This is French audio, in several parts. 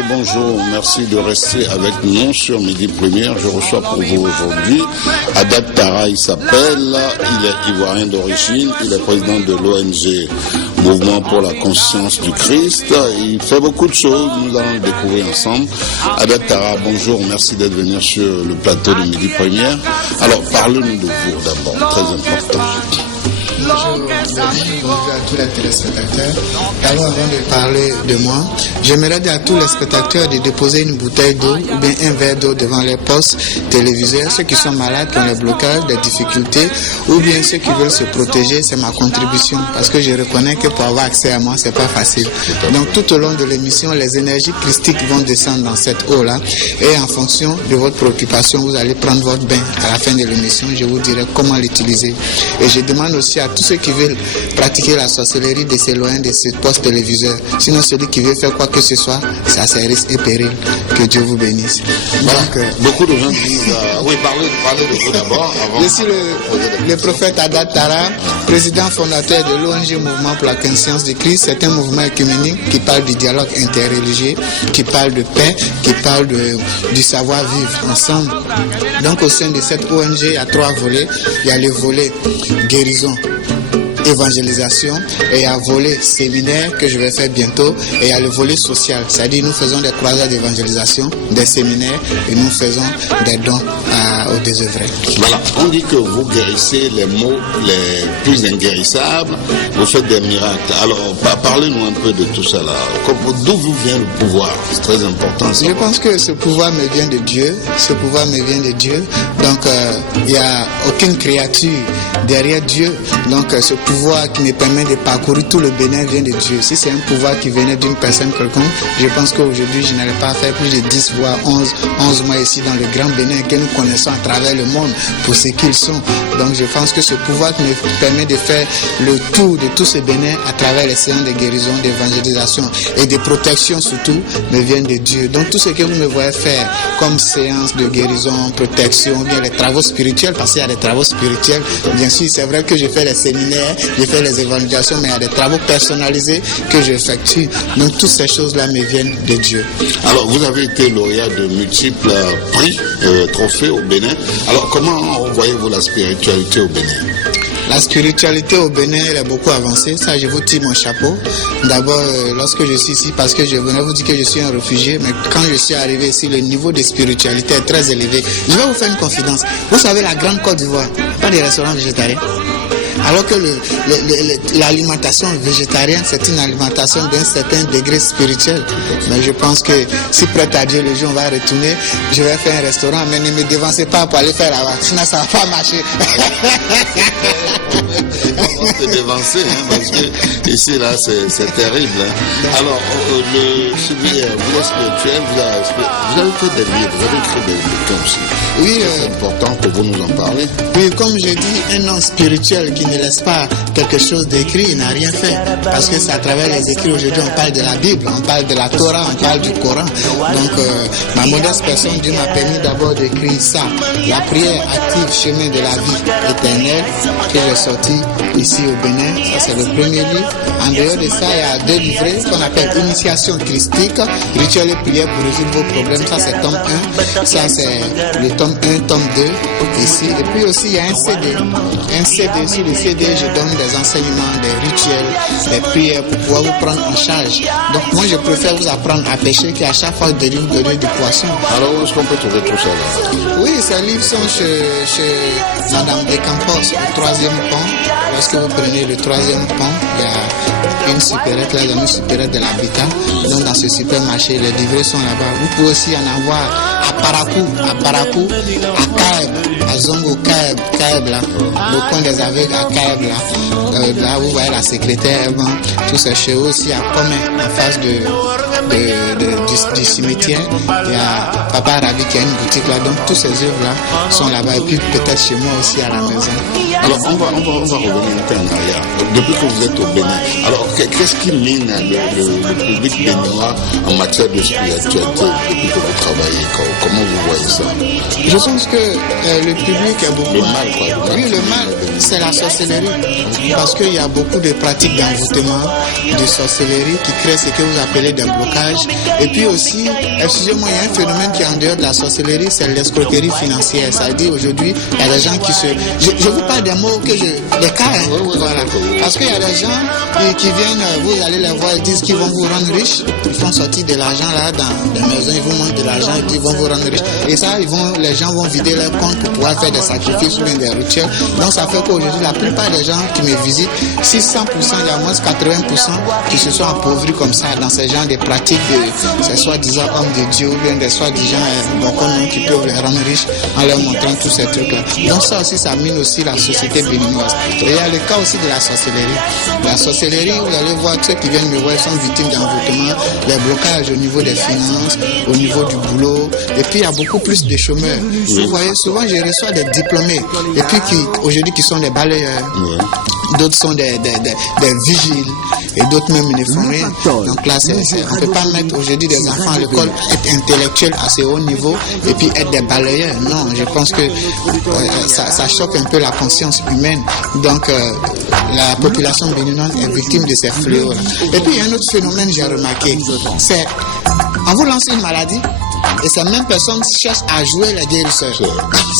messieurs, bonjour. Merci de rester avec nous sur Midi Première. Je reçois pour vous aujourd'hui Haddad Tara, il s'appelle. Il est ivoirien d'origine. Il est président de l'ONG Mouvement pour la conscience du Christ. Il fait beaucoup de choses. Nous allons le découvrir ensemble. Haddad Tara, bonjour. Merci d'être venu sur le plateau de Midi Première. Alors, parlez-nous de vous d'abord. Très important. Bonjour à tous les téléspectateurs. Alors, avant de parler de moi, j'aimerais dire à tous les spectateurs de déposer une bouteille d'eau ou bien un verre d'eau devant les postes téléviseurs. Ceux qui sont malades, qui ont des blocages, des difficultés, ou bien ceux qui veulent se protéger, c'est ma contribution. Parce que je reconnais que pour avoir accès à moi, c'est pas facile. Donc, tout au long de l'émission, les énergies christiques vont descendre dans cette eau-là. Et en fonction de votre préoccupation, vous allez prendre votre bain. À la fin de l'émission, je vous dirai comment l'utiliser. Et je demande aussi à tous ceux qui veulent pratiquer la sorcellerie de s'éloigner de ces postes téléviseurs. Sinon, celui qui veut faire quoi que ce soit, ça c'est risque et péril. Que Dieu vous bénisse. Voilà. Donc, beaucoup de gens disent... oui, parlez de vous d'abord. Je suis le prophète Haddad Tara, président fondateur de l'ONG Mouvement pour la conscience du Christ. C'est un mouvement œcuménique qui parle du dialogue interreligieux, qui parle de paix, qui parle du savoir-vivre ensemble. Donc, au sein de cette ONG, il y a 3 volets. Il y a le volet guérison, évangélisation, et il y a un volet séminaire que je vais faire bientôt, et il y a le volet social, c'est-à-dire nous faisons des croisades d'évangélisation, des séminaires, et nous faisons des dons aux désœuvrés. Voilà, on dit que vous guérissez les maux les plus inguérissables, vous faites des miracles. Alors, parlez-nous un peu de tout ça là. D'où vous vient le pouvoir? C'est très important. Je pense que ce pouvoir me vient de Dieu. Ce pouvoir me vient de Dieu. Donc, il n'y a aucune créature derrière Dieu. Donc, ce pouvoir qui me permet de parcourir tout le Bénin vient de Dieu. Si c'est un pouvoir qui venait d'une personne quelconque, je pense qu'aujourd'hui, je n'allais pas faire plus de 10 voire 11 mois ici dans le Grand Bénin que nous connaissons à travers le monde pour ce qu'ils sont. Donc, je pense que ce pouvoir qui me permet de faire le tour de tout ce Bénin à travers les séances de guérison, d'évangélisation et de protection surtout, me vient de Dieu. Donc, tout ce que vous me voyez faire comme séance de guérison, protection, bien les travaux spirituels, parce qu'il y a des travaux spirituels, bien sûr, c'est vrai que je fais les séminaires, je fais les évangélisations, mais il y a des travaux personnalisés que j'effectue. Donc, toutes ces choses-là me viennent de Dieu. Alors, vous avez été lauréat de multiples prix, trophées au Bénin. Alors, comment voyez-vous la spiritualité au Bénin? La spiritualité au Bénin, elle est beaucoup avancée. Ça, je vous tire mon chapeau. D'abord, lorsque je suis ici, parce que je venais vous dire que je suis un réfugié, mais quand je suis arrivé ici, le niveau de spiritualité est très élevé. Je vais vous faire une confidence. Vous savez, la Grande Côte d'Ivoire, pas de restaurants végétariens. Alors que l'alimentation végétarienne, c'est une alimentation d'un certain degré spirituel. Mais je pense que si prête à Dieu, le jour on va retourner, je vais faire un restaurant, mais ne me dévancez pas pour aller faire là-bas. Sinon, ça ne va pas marcher. On va te dévancer, parce que ici, là, c'est terrible. Alors, vous êtes spirituel, vous avez fait des livres, vous avez écrit des livres aussi. Oui, c'est important que vous nous en parlez. Oui, comme je dis, un homme spirituel qui ne laisse pas quelque chose d'écrit, il n'a rien fait. Parce que c'est à travers les écrits, aujourd'hui, on parle de la Bible, on parle de la Torah, on parle du Coran. Donc, ma modeste personne, Dieu m'a permis d'abord d'écrire ça. La prière active, chemin de la vie éternelle, que j'ai sorti ici au Bénin. Ça, c'est le premier livre. En dehors de ça, il y a 2 livrets qu'on appelle Initiation christique, rituel et prière pour résoudre vos problèmes. Ça, c'est tome 1. Ça, c'est le tome 1, tome 2, ici. Et puis aussi, il y a un CD. Un CD, sur le CD, je donne des enseignements, des rituels, des prières pour pouvoir vous prendre en charge. Donc, moi, je préfère vous apprendre à pêcher qu'à chaque fois de vous donner du poisson. Alors, où est-ce qu'on peut trouver tout ça là? Oui, ces livres sont chez Madame Descampos, au 3e pont. Lorsque vous prenez le 3e pont, il y a une supérette, là, il y a une supérette de l'habitat. Donc, dans ce supermarché, les livrets sont là-bas. Vous pouvez aussi en avoir à Parakou, à Kaeb, à Zongo Kaeb, là, le coin des aveugles à Kaeb, là. Là, vous voyez la secrétaire, bon, tout ça chez eux aussi à Comé, en face du cimetière. Il y a Papa Ravi qui a une boutique là, donc toutes ces œuvres-là sont là-bas. Et puis peut-être chez moi aussi à la maison. Alors, on va revenir un peu en arrière. Depuis que vous êtes au Bénin, alors qu'est-ce qui mine le public béninois en matière de spiritualité depuis que vous travaillez? Comment vous voyez ça? Je pense que le public est beaucoup... Le mal, quoi. Oui, le mal, c'est la sorcellerie. Parce qu'il y a beaucoup de pratiques d'envoûtement, de sorcellerie qui créent ce que vous appelez des blocages. Et puis aussi, excusez-moi, il y a un phénomène qui est en dehors de la sorcellerie, c'est l'escroquerie financière. C'est-à-dire aujourd'hui, il y a des gens qui se... Je vous parle des mots que des cas, hein, voilà. Parce qu'il y a des gens qui viennent, vous allez les voir, ils disent qu'ils vont vous rendre riche. Ils font sortir de l'argent là dans des maisons, ils vous montrent de l'argent et puis ils vont vous rendre riche. Et ça, les gens vont vider leur compte pour pouvoir faire des sacrifices ou bien des rituels. Donc ça fait qu'aujourd'hui, la plupart des gens qui me visitent, si 100%, il y a moins 80% qui se sont appauvris comme ça dans ce genre de pratiques de ces soi-disant hommes de Dieu ou bien des soi-disant qui peuvent les rendre riches en leur montrant tous ces trucs-là. Donc ça aussi, ça mine aussi la société béninoise. Et il y a le cas aussi de la sorcellerie. La sorcellerie, vous allez voir, ceux qui viennent me voir, sont victimes d'envoûtement, les blocages au niveau des finances, au niveau du boulot. Et puis il y a beaucoup plus de chômeurs. Vous voyez, souvent je reçois des diplômés et puis aujourd'hui qui sont des balayeurs. D'autres sont des vigiles et d'autres même ne font rien. Donc là, on ne peut pas mettre aujourd'hui des enfants à l'école, être intellectuels à ce haut niveau et puis être des balayeurs. Non, je pense que ça choque un peu la conscience humaine. Donc la population béninoise est victime de ces fléaux-là. Et puis il y a un autre phénomène, j'ai remarqué, c'est on vous lance une maladie. Et ces mêmes personnes cherchent à jouer les guérisseurs.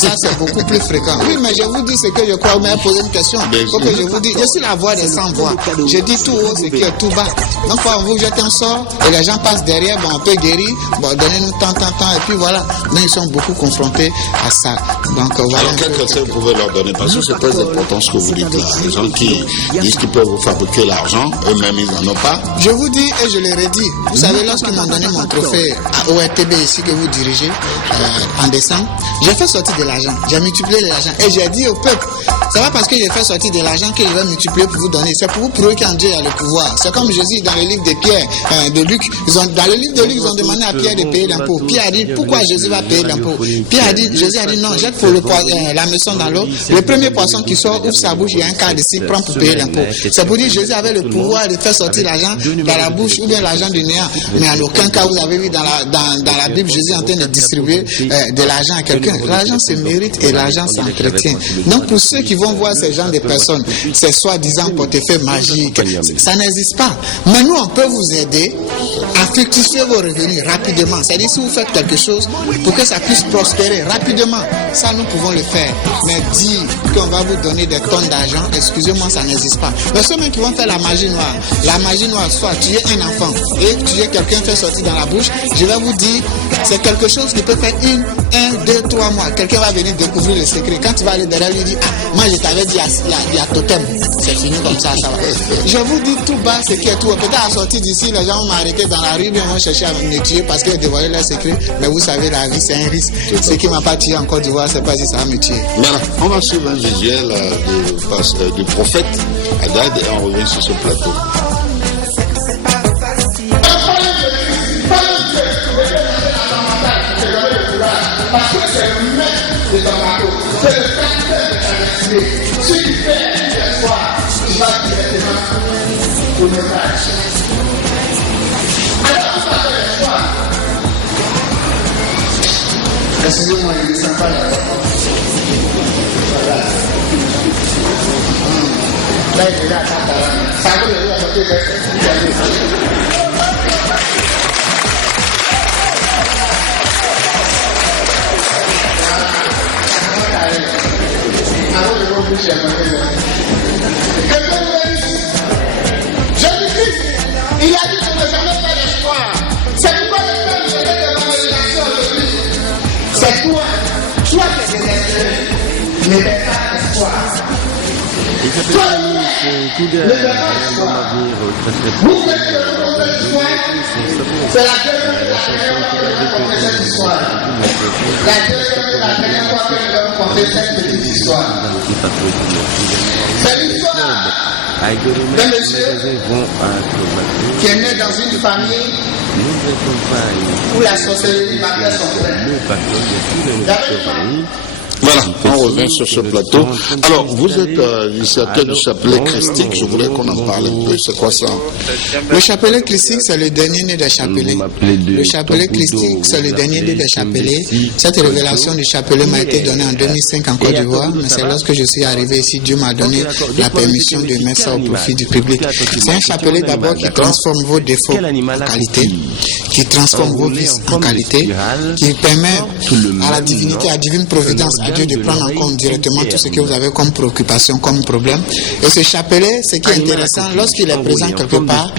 Ça, c'est beaucoup plus fréquent. Oui, mais je vous dis ce que je crois. Vous m'avez posé une question. Faut que je vous dis, je suis la voix des sans-voix. Je dis tout haut ce qui est tout bas. Donc, quand on vous jette un sort et les gens passent derrière, bon, on peut guérir. Bon, donnez-nous tant. Et puis voilà. Donc, ils sont beaucoup confrontés à ça. Donc, voilà. Alors, quel conseil vous pouvez leur donner? Parce que c'est très important ce que vous dites là. Les gens qui disent qu'ils peuvent vous fabriquer l'argent, eux-mêmes, ils n'en ont pas. Je vous dis et je le redis. Vous savez, lorsqu'ils m'ont donné mon trophée au RTB ici que vous dirigez en décembre, j'ai fait sortir de l'argent. J'ai multiplié l'argent. Et j'ai dit au peuple, c'est pas parce que j'ai fait sortir de l'argent que je vais multiplier pour vous donner. C'est pour vous prouver qu'en Dieu il y a le pouvoir. C'est comme Jésus dans le livre de Pierre, de Luc. Dans le livre de Luc, ils ont demandé à Pierre de payer l'impôt. Pierre a dit, pourquoi Jésus va payer l'impôt? Jésus a dit, non, jette pour la maison dans l'eau. Le premier poisson qui sort, ouvre sa bouche, il y a un quart de cycle, prend pour payer l'impôt. C'est pour dire que Jésus avait le pouvoir de faire sortir l'argent dans la bouche ou bien l'argent du néant. Mais en aucun cas, vous avez vu dans la Bible, Jésus est en train de distribuer de l'argent à quelqu'un. L'argent se mérite et l'argent s'entretient. Donc pour ceux qui vont voir ces gens de personnes, ces soi-disant portefeuilles magiques, ça n'existe pas. Mais nous, on peut vous aider à fructifier vos revenus rapidement. C'est-à-dire si vous faites quelque chose pour que ça puisse prospérer rapidement, ça nous pouvons le faire. Mais dire qu'on va vous donner des tonnes d'argent, excusez-moi, ça n'existe pas. Mais ceux qui vont faire la magie noire, soit tuer un enfant et tuer quelqu'un fait sortir dans la bouche, je vais vous dire, c'est quelque chose qui peut faire 1, 2, 3 mois. Quelqu'un va venir découvrir le secret. Quand tu vas aller derrière lui, dire, moi je t'avais dit, il y a totem. C'est fini comme ça va. Je vous dis tout bas ce qui est tout. Peut-être à la sortie d'ici, les gens vont m'arrêter dans la rue, ils vont chercher à me tuer parce qu'ils ont dévoilé leur secret. Mais vous savez, la vie, c'est un risque. Ce qui ne m'a pas tué en Côte d'Ivoire, c'est pas si ça va me tuer. Voilà. On va suivre un visuel du prophète Haddad et on revient sur ce plateau. Parce que c'est le maître de ton bateau, c'est le facteur de ta destinée. Si tu fais une espoir, tu vas directement au naufrage. Alors, on va faire l'espoir. Excusez-moi, il ne descend pas là. Voilà. Là, il est là, ça va le dire à côté de Jésus-Christ, il a dit qu'on ne jamais pas d'espoir. C'est pourquoi le peuple se met devant l'élection aujourd'hui. C'est toi qui es désespéré, ne perds pas d'espoir. Toi, ne perds pas d'espoir. Vous faites le nom de l'histoire. C'est la dernière fois que nous avons cette histoire. La dernière fois que nous avons conté cette petite histoire. C'est l'histoire d'un monsieur qui est né dans une famille où la sorcellerie battait son frère. Il y avait une femme Voilà, on revient sur ce plateau. Alors, vous êtes l'initiateur du chapelet christique, je voulais qu'on en parle un peu, c'est quoi ça? Le chapelet christique, c'est le dernier né des chapelets. Le chapelet christique, c'est le dernier né des chapelets. Cette révélation du chapelet m'a été donnée en 2005 en Côte d'Ivoire, mais c'est lorsque je suis arrivé ici, Dieu m'a donné la permission de mettre ça au profit du public. C'est un chapelet d'abord qui transforme vos défauts en qualité, qui transforme vos vices en qualité, qui permet à la divinité, à la divine providence, à Dieu de prendre en compte directement tout ce que vous avez comme préoccupation, comme problème. Et ce chapelet, ce qui est intéressant, lorsqu'il est présent quelque part,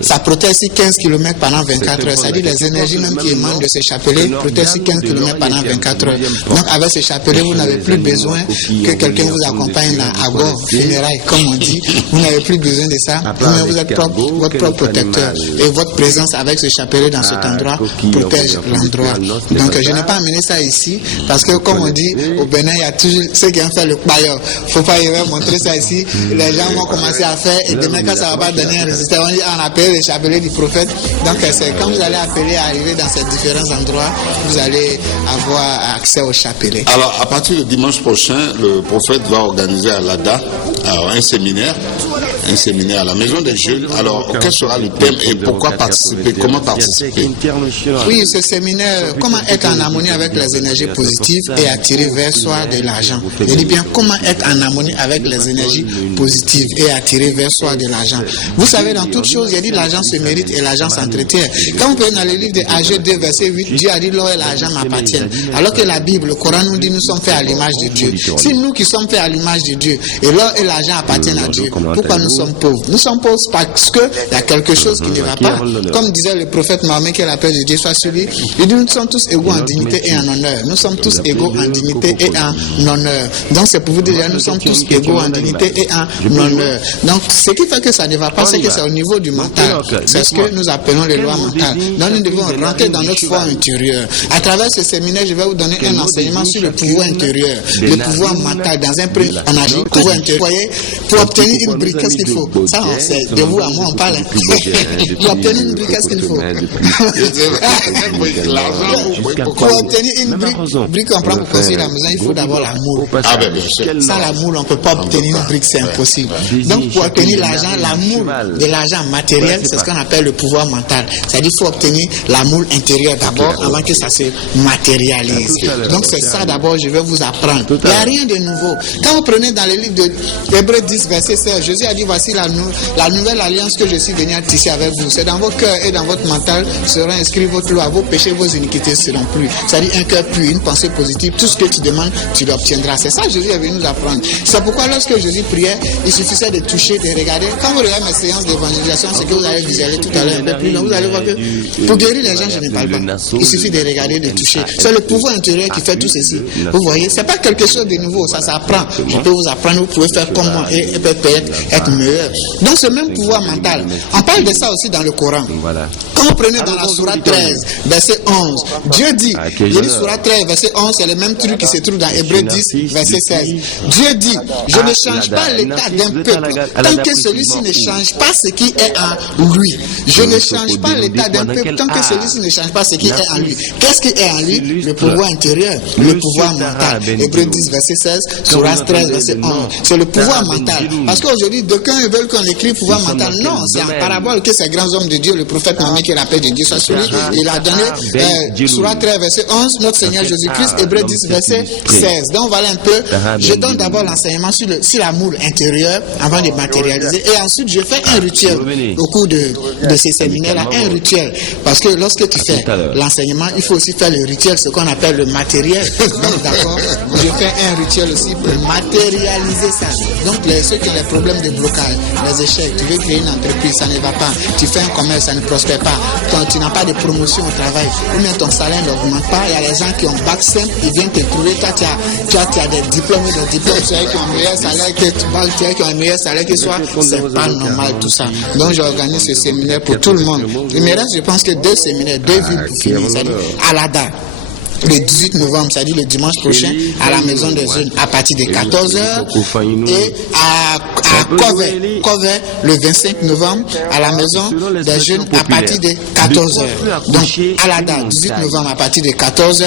ça protège 15 km pendant 24 heures. C'est-à-dire les énergies même qui émanent de ce chapelet protègent 15 km pendant 24 heures. Donc avec ce chapelet, vous n'avez plus besoin que quelqu'un vous accompagne à bord, funérailles, comme on dit. Vous n'avez plus besoin de ça. Vous êtes votre propre protecteur. Et votre présence avec ce chapelet dans cet endroit protège l'endroit. Donc je n'ai pas amené ça ici parce que comme on dit, au Bénin, il y a toujours ceux qui ont fait le paillot. Il ne faut pas y montrer ça ici. Les gens vont commencer à faire et demain, quand ça ne va pas donner un résultat, on dit on appelle le chapelet du prophète. Donc, c'est quand vous allez appeler à arriver dans ces différents endroits, vous allez avoir accès au chapelet. Alors, à partir de dimanche prochain, le prophète va organiser à l'ADA un séminaire à la Maison des Jeunes. Alors, quel sera le thème et pourquoi participer? Comment participer? Oui, ce séminaire, comment être en harmonie avec les énergies positives et attirer vers soi de l'argent. Je dis bien, comment être en harmonie avec les énergies positives et attirer vers soi de l'argent. Vous savez, dans toute chose, il a dit l'argent se mérite et l'argent s'entretient. Quand vous prenez dans le livre de Agé 2, verset 8, Dieu a dit l'or et l'argent m'appartiennent. Alors que la Bible, le Coran nous dit nous sommes faits à l'image de Dieu. Si nous qui sommes faits à l'image de Dieu et l'or et l'argent appartiennent à Dieu, pourquoi nous sommes pauvres? Nous sommes pauvres parce qu'il y a quelque chose qui ne va pas. Comme disait le prophète Mahomet, que la paix de Dieu soit sur lui, il dit nous sommes tous égaux en dignité et en honneur. Nous sommes tous égaux en dignité et en honneur. Donc c'est pour vous dire, nous sommes tous égaux en dignité et en honneur. Donc ce qui fait que ça ne va pas, c'est que c'est au niveau du mental. C'est ce que nous appelons les lois mentales. Donc nous devons rentrer dans notre foi intérieure. À travers ce séminaire, je vais vous donner un enseignement sur le pouvoir intérieur, le pouvoir mental. Dans un premier, on agit le pouvoir intérieur. Vous voyez, pour obtenir une brique, qu'est-ce qu'il faut? Ça, c'est de vous à moi, on parle. Pour obtenir une brique, qu'est-ce qu'il faut? Pour obtenir une brique qu'on prend pour construire la maison, il faut d'abord la moule. Sans la moule, on ne peut pas obtenir une brique, c'est impossible. Donc pour obtenir l'argent, la moule de l'argent matériel, c'est ce qu'on appelle le pouvoir mental. C'est-à-dire qu'il faut obtenir la moule intérieure d'abord avant que ça se matérialise. Donc c'est ça d'abord, je vais vous apprendre. Il n'y a rien de nouveau. Quand vous prenez dans le livre de Hébreux 10, verset 16, Jésus a dit voici la nouvelle alliance que je suis venu à tisser avec vous. C'est dans vos cœurs et dans votre mental seront inscrits votre loi, vos péchés, vos iniquités seront plus. C'est-à-dire un cœur pur, une pensée positive, tout ce que tu demandes, tu l'obtiendras. C'est ça que Jésus est venu nous apprendre. C'est pourquoi lorsque Jésus priait, il suffisait de toucher, de regarder. Quand vous regardez mes séances d'évangélisation, c'est que vous allez visualiser tout à l'heure un peu plus long, vous allez voir que pour guérir les gens, je ne parle pas. Il suffit de regarder, de toucher. C'est le pouvoir intérieur qui fait tout ceci. Vous voyez, c'est pas quelque chose de nouveau, ça s'apprend. Je peux vous apprendre, vous pouvez faire comme moi et peut-être être meilleur. Donc ce même pouvoir mental, on parle de ça aussi dans le Coran. Quand vous prenez dans la Sourate 13, verset 11, Dieu dit, il dit Sourate 13, verset 11, c'est le même truc qui se trouve dans Hébreux 10, verset 16. Dieu dit, je ne change pas l'état d'un peuple tant que celui-ci ne change pas ce qui est en lui. Je ne change pas l'état d'un peuple tant que celui-ci ne change pas ce qui est en lui. Qu'est-ce qui est en lui? Le pouvoir intérieur, le pouvoir mental. Hébreux 10, verset 16, Sourate 13, verset 11. C'est le pouvoir mental. Parce qu'aujourd'hui, d'aucuns veulent qu'on écrit pouvoir mental. Non, c'est en parabole que ces grands hommes de Dieu, le prophète Mahomet, que la paix de Dieu soit sur lui, il a donné Sourate 13, verset 11, notre Seigneur Jésus-Christ, Hébreux 10, verset 16. Donc voilà un peu, je donne d'abord l'enseignement sur la moule intérieure avant de matérialiser et ensuite je fais un rituel au cours de ces séminaires-là, un rituel. Parce que lorsque tu fais l'enseignement, il faut aussi faire le rituel, ce qu'on appelle le matériel. Donc d'accord, je fais un rituel aussi pour matérialiser ça. Donc ceux qui ont des problèmes de blocage, les échecs, tu veux créer une entreprise, ça ne va pas, tu fais un commerce, ça ne prospère pas, tu n'as pas de promotion au travail, ou bien ton salaire n'augmente pas, il y a des gens qui ont bac simple, ils viennent te trouver, toi tu as des diplômes, tu as qui ont un meilleur salaire que tu as qui ont un meilleur salaire que toi, c'est pas normal tout ça. Donc j'organise ce séminaire pour tout le monde. Il me reste, je pense que 2 séminaires, 2 villes pour finir, c'est-à-dire à l'ADA. Le 18 novembre, c'est-à-dire le dimanche prochain, à la Maison des Jeunes, à partir de 14h, et à Covey, le 25 novembre, à la maison des jeunes à partir de 14h. Donc, à la date, 18 novembre à partir de 14h,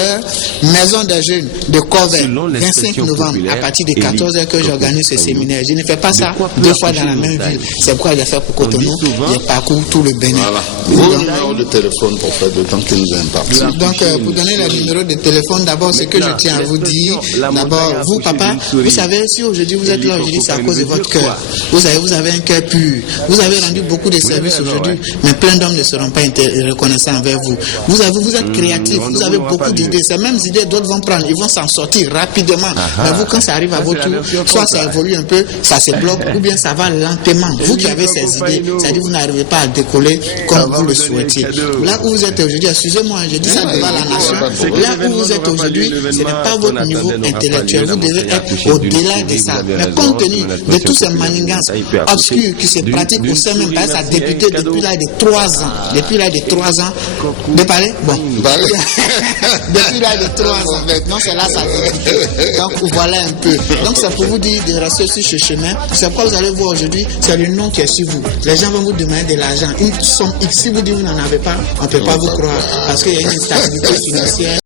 maison des jeunes de Covey, 25 novembre à partir de 14h que j'organise ce séminaire. Je ne fais pas ça 2 fois dans la même ville. C'est pourquoi j'ai fait pour Cotonou, je parcours tout le Bénin. Voilà. Vos numéros de téléphone pour faire le temps que nous impartons. Donc, pour donner le numéro de téléphone, d'abord, ce que je tiens à vous dire, d'abord, vous, papa, vous savez, si aujourd'hui vous êtes là, aujourd'hui, c'est à cause de votre cœur. Vous savez, vous avez un cœur pur. Vous avez rendu beaucoup de services aujourd'hui, mais plein d'hommes ne seront pas reconnaissants envers vous. Vous êtes créatifs, vous avez beaucoup d'idées. Ces mêmes idées, d'autres vont prendre, ils vont s'en sortir rapidement. Mais vous, quand ça arrive à votre tour, soit ça évolue un peu, ça se bloque, ou bien ça va lentement. Vous qui avez ces idées, c'est-à-dire vous n'arrivez pas à décoller comme vous le souhaitiez. Là où vous êtes aujourd'hui, excusez-moi, je dis ça devant la nation, là où vous êtes aujourd'hui, ce n'est pas votre niveau intellectuel. Vous devez être au-delà de ça. Mais compte tenu de tous ces manigances obscures qui se pratiquent au sein même, par sa députée depuis l'âge de 3 ans. Depuis l'âge de 3 ans. De parler? Bon. Depuis l'âge de 3 ans. Donc c'est là sa vérité. Donc voilà un peu. Donc c'est pour vous dire de rester sur ce chemin. C'est pourquoi vous allez voir aujourd'hui, c'est le nom qui est sur vous. Les gens vont vous demander de l'argent. Une somme X. Si vous dites que vous n'en avez pas, on ne peut pas vous croire. Parce qu'il y a une instabilité financière.